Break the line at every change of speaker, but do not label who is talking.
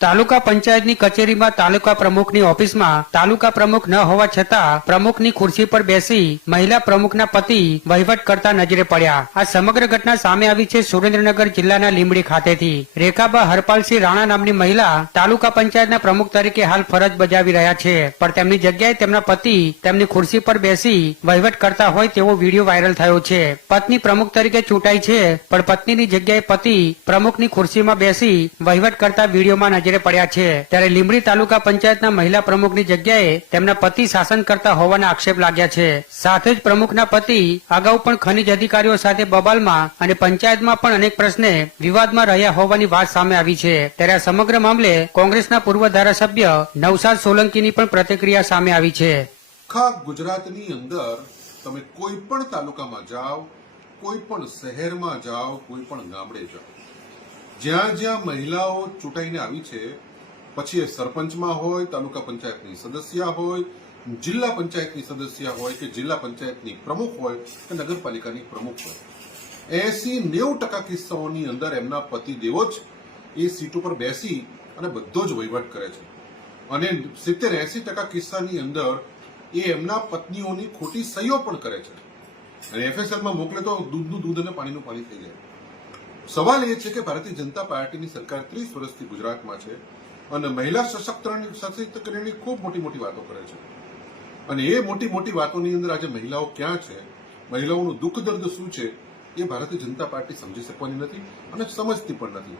તાલુકા પંચાયતની કચેરીમાં તાલુકા પ્રમુખની ઓફિસમાં તાલુકા પ્રમુખ ન હોવા છતાં પ્રમુખની ખુરશી પર બેસી મહિલા પ્રમુખના પતિ વહીવટ કરતા નજરે પડ્યા. આ સમગ્ર ઘટના સામે આવી છે સુરેન્દ્રનગર જિલ્લાના લીંબડી ખાતેથી. રેખાબા હરપાલસિંહ રાણા નામની મહિલા તાલુકા પંચાયતના પ્રમુખ તરીકે હાલ ફરજ બજાવી રહ્યા છે. પણ તેમની જગ્યાએ તેમના પતિ તેમની ખુરશી પર બેસી વહીવટ કરતા હોય તેવો વીડિયો વાયરલ થયો છે. પત્ની પ્રમુખ તરીકે ચૂંટાઈ છે, પણ પત્નીની જગ્યાએ પતિ પ્રમુખની ખુરશીમાં બેસી વહીવટ કરતા વિડીયોમાં નજરે પડ્યા છે. ત્યારે લીંબડી તાલુકા પંચાયતના મહિલા પ્રમુખની જગ્યાએ તેમના પતિ શાસન કરતા હોવાના આક્ષેપ લાગ્યા છે. સાથે જ પ્રમુખના પતિ અગાઉ પણ ખનીજ અધિકારીઓ સાથે બબાલમાં અને પંચાયતમાં પણ અનેક પ્રશ્ને વિવાદમાં રહ્યા હોવાની વાત સામે આવી છે. ત્યારે આ સમગ્ર મામલે કોંગ્રેસના પૂર્વ ધારાસભ્ય નવસાદ સોલંકીની પણ પ્રતિક્રિયા સામે આવી છે.
ગુજરાતની અંદર તમે કોઈ પણ તાલુકામાં જાઓ, કોઈ પણ શહેરમાં જાઓ, કોઈ પણ ગામડે જાઓ જ્યાં જ્યાં મહિલાઓ ચૂંટાઈને આવી છે, પછી એ સરપંચમાં હોય, તાલુકા પંચાયતની સદસ્ય હોય, જિલ્લા પંચાયતની સદસ્ય હોય કે જિલ્લા પંચાયતની પ્રમુખ હોય કે નગરપાલિકાની પ્રમુખ હોય. એસી નેવું ટકા કિસ્સાઓની અંદર એમના પતિ દેવો જ એ સીટ ઉપર બેસી અને બધો જ વહીવટ કરે છે. અને સિત્તેર એસી ટકા કિસ્સાની અંદર એ એમના પત્નીઓની ખોટી સહીઓ પણ કરે છે. અને એફએસએલમાં મોકલે તો દૂધનું દૂધ અને પાણીનું પાણી થઈ જાય. સવાલ એ છે કે ભારતીય જનતા પાર્ટીની સરકાર ત્રીસ વર્ષથી ગુજરાતમાં છે અને મહિલા સશક્તિકરણ સશક્તિકરણની ખૂબ મોટી મોટી વાતો કરે છે. અને એ મોટી મોટી વાતોની અંદર આજે મહિલાઓ ક્યાં છે? મહિલાઓનું દુઃખ દર્દ શું છે? એ ભારતીય જનતા પાર્ટી સમજી શકવાની નથી અને સમજતી પણ નથી.